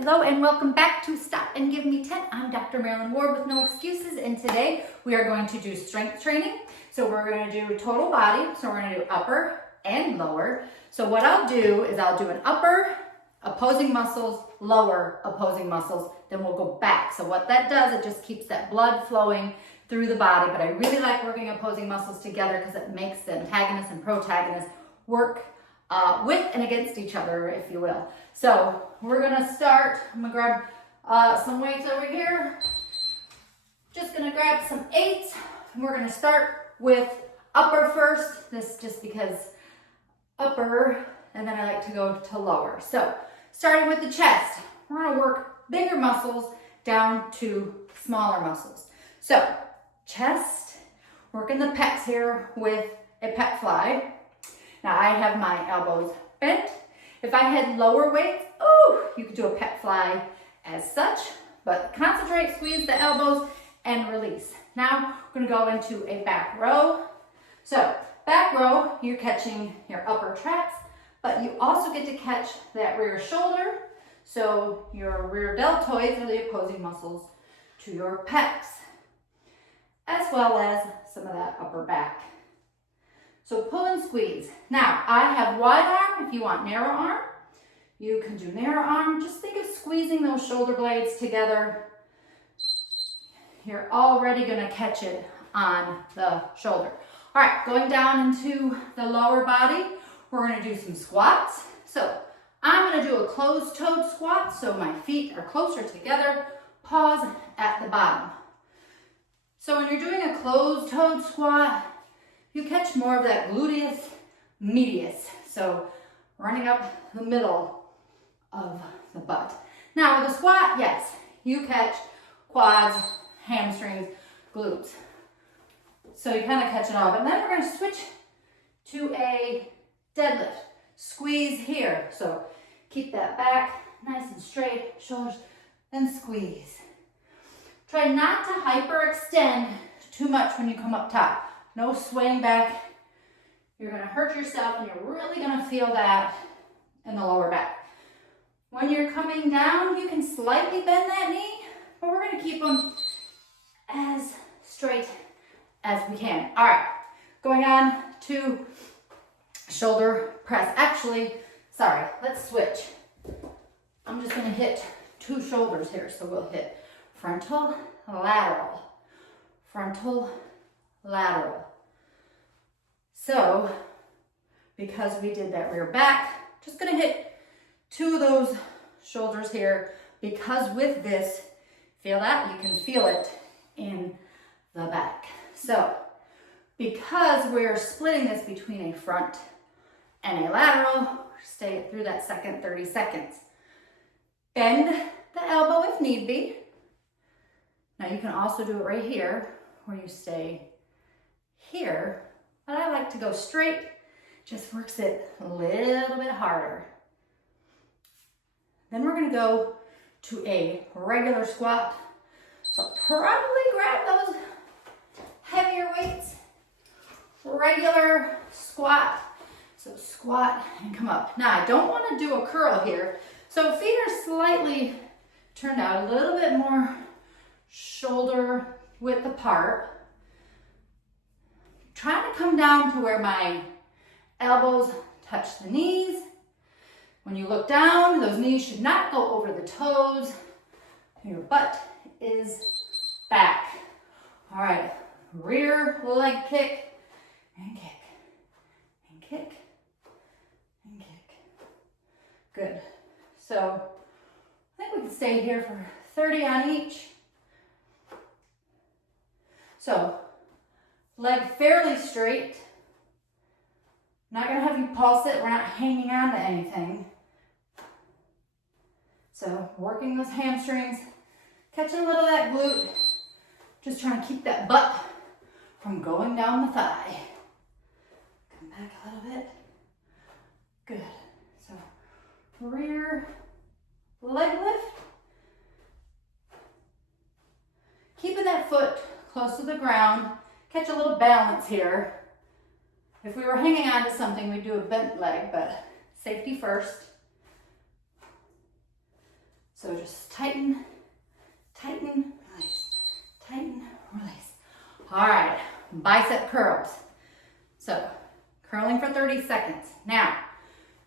Hello and welcome back to Stop and Give Me 10. I'm Dr. Marilyn Ward with No Excuses, and today we are going to do strength training. So we're going to do total body. So we're going to do upper and lower. So what I'll do is I'll do an upper opposing muscles, lower opposing muscles, then we'll go back. So what that does, it just keeps that blood flowing through the body. But I really like working opposing muscles together because it makes the antagonist and protagonist work with and against each other, if you will. So we're gonna start. I'm gonna grab some weights over here. Just gonna grab some 8s. And we're gonna start with upper first. This just because upper, and then I like to go to lower. So starting with the chest, we're gonna work bigger muscles down to smaller muscles. So chest, working the pecs here with a pec fly. Now I have my elbows bent. If I had lower weights, you could do a pec fly as such, but concentrate, squeeze the elbows and release. Now we're gonna go into a back row. So back row, you're catching your upper traps, but you also get to catch that rear shoulder. So your rear deltoids are the opposing muscles to your pecs, as well as some of that upper back. So pull and squeeze. Now, I have wide arm. If you want narrow arm, you can do narrow arm. Just think of squeezing those shoulder blades together. You're already gonna catch it on the shoulder. All right, going down into the lower body, we're gonna do some squats. So I'm gonna do a closed-toed squat, so my feet are closer together, paws at the bottom. So when you're doing a closed-toed squat, you catch more of that gluteus medius, so running up the middle of the butt. Now with a squat, yes, you catch quads, hamstrings, glutes. So you kind of catch it all, but then we're going to switch to a deadlift. Squeeze here, so keep that back nice and straight, shoulders, then squeeze. Try not to hyperextend too much when you come up top. No swaying back. You're gonna hurt yourself and you're really gonna feel that in the lower back. When you're coming down, you can slightly bend that knee, but we're gonna keep them as straight as we can. All right, going on to shoulder press. Actually, sorry, let's switch. I'm just gonna hit 2 shoulders here. So we'll hit frontal, lateral, frontal, lateral. So, because we did that rear back, just gonna hit 2 of those shoulders here, because with this, feel that? You can feel it in the back. So, because we're splitting this between a front and a lateral, stay through that second 30 seconds. Bend the elbow if need be. Now you can also do it right here, where you stay here, but I like to go straight, just works it a little bit harder. Then we're gonna go to a regular squat. So probably grab those heavier weights. Regular squat. So squat and come up. Now I don't wanna do a curl here. So feet are slightly turned out, a little bit more shoulder width apart. Trying to come down to where my elbows touch the knees. When you look down, those knees should not go over the toes. Your butt is back. All right, rear leg kick and kick and kick and kick. Good. So I think we can stay here for 30 on each. So leg fairly straight. Not gonna have you pulse it, we're not hanging on to anything. So working those hamstrings, catching a little of that glute, just trying to keep that butt from going down the thigh. Come back a little bit. Good. So rear leg lift. Keeping that foot close to the ground. Catch a little balance here. If we were hanging on to something, we'd do a bent leg, but safety first. So just tighten, tighten, release, tighten, release. All right, bicep curls. So curling for 30 seconds. Now,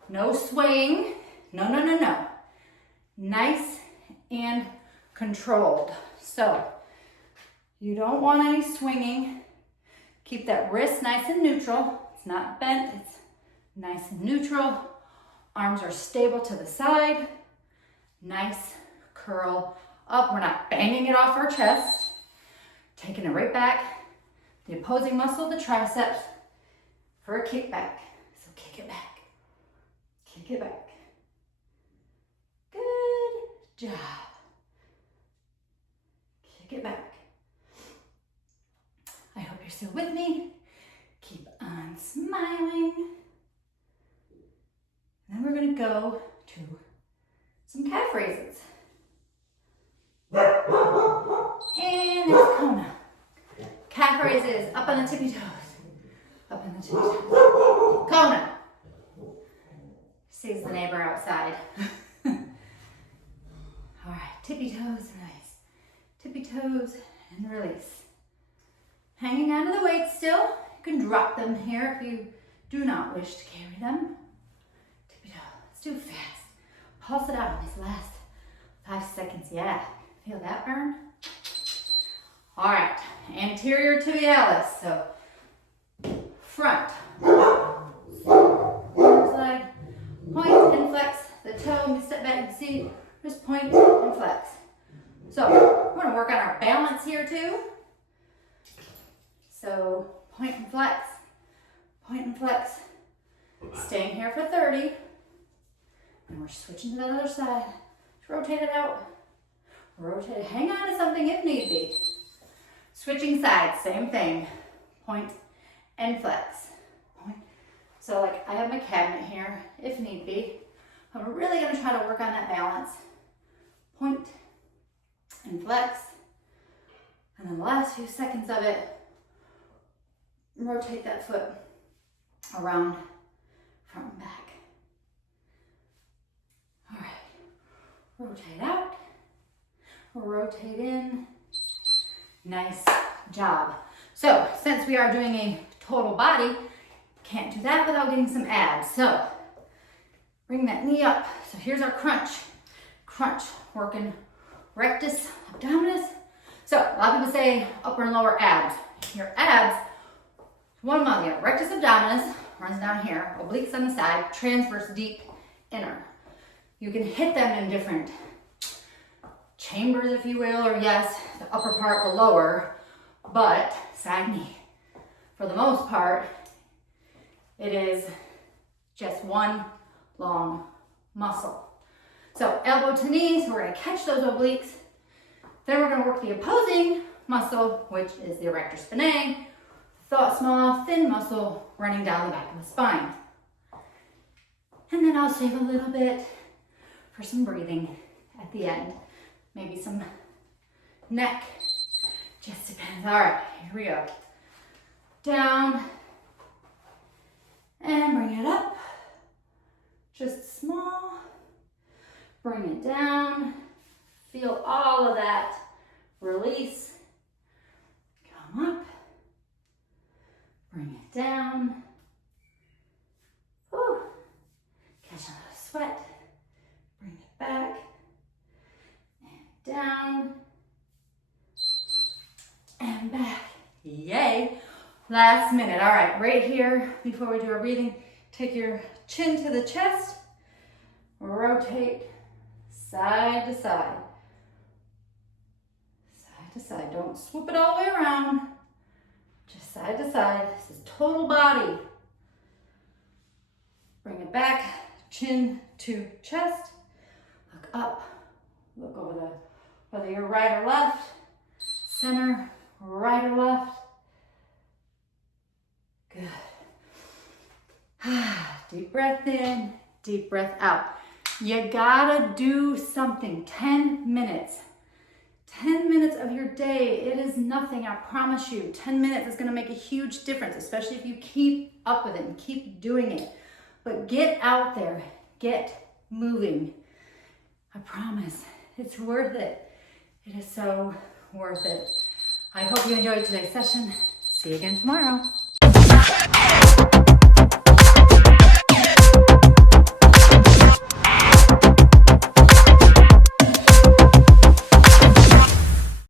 no swaying, no, no, no, no. Nice and controlled. So you don't want any swinging. Keep that wrist nice and neutral. It's not bent, it's nice and neutral. Arms are stable to the side. Nice curl up. We're not banging it off our chest. Taking it right back. The opposing muscle, the triceps, for a kickback. So kick it back. Kick it back. Good job. Kick it back. I hope you're still with me. Keep on smiling. And then we're going to go to some calf raises. And there's Kona. Calf raises, up on the tippy toes. Up on the tippy toes. Kona. Sees the neighbor outside. All right, tippy toes, nice. Tippy toes and release. Hanging out of the weights still. You can drop them here if you do not wish to carry them. Tippy toe. Let's do fast. Pulse it out in these last 5 seconds. Yeah. Feel that burn? All right. Anterior tibialis. So front. Side. Point and flex the toe. You step back and see. Just point and flex. So we're going to work on our balance here too. So point and flex, point and flex. Staying here for 30. And we're switching to the other side. Just rotate it out. Rotate it. Hang on to something if need be. Switching sides, same thing. Point and flex. Point. So like I have my cabinet here if need be. I'm really going to try to work on that balance. Point and flex. And then the last few seconds of it, rotate that foot around, front and back. All right, rotate out, rotate in. Nice job. So since we are doing a total body, can't do that without getting some abs. So bring that knee up. So here's our crunch. Crunch, working rectus abdominis. So a lot of people say upper and lower abs. Your abs, one muscle, yeah, rectus abdominis runs down here, obliques on the side, transverse deep inner. You can hit them in different chambers, if you will, or yes, the upper part, the lower, but side knee. For the most part, it is just one long muscle. So elbow to knee, so we're gonna catch those obliques. Then we're gonna work the opposing muscle, which is the erector spinae, small, thin muscle running down the back of the spine. And then I'll save a little bit for some breathing at the end. Maybe some neck, just depends. All right, here we go. Down, and bring it up. Just small, bring it down. Feel all of that release. Come up, bring it down. Whew. Catch a little sweat. Bring it back and down and back. Yay. Last minute. All right, right here before we do our breathing, take your chin to the chest, rotate side to side. Side to side. Don't swoop it all the way around. Just side to side. This is total body. Bring it back, chin to chest. Look up. Look over whether you're right or left. Center, right or left. Good. Deep breath in, deep breath out. You gotta do something. 10 minutes. 10 minutes of your day, it is nothing, I promise you. 10 minutes is gonna make a huge difference, especially if you keep up with it and keep doing it. But get out there, get moving. I promise, It's worth it. It is so worth it. I hope you enjoyed today's session. See you again tomorrow.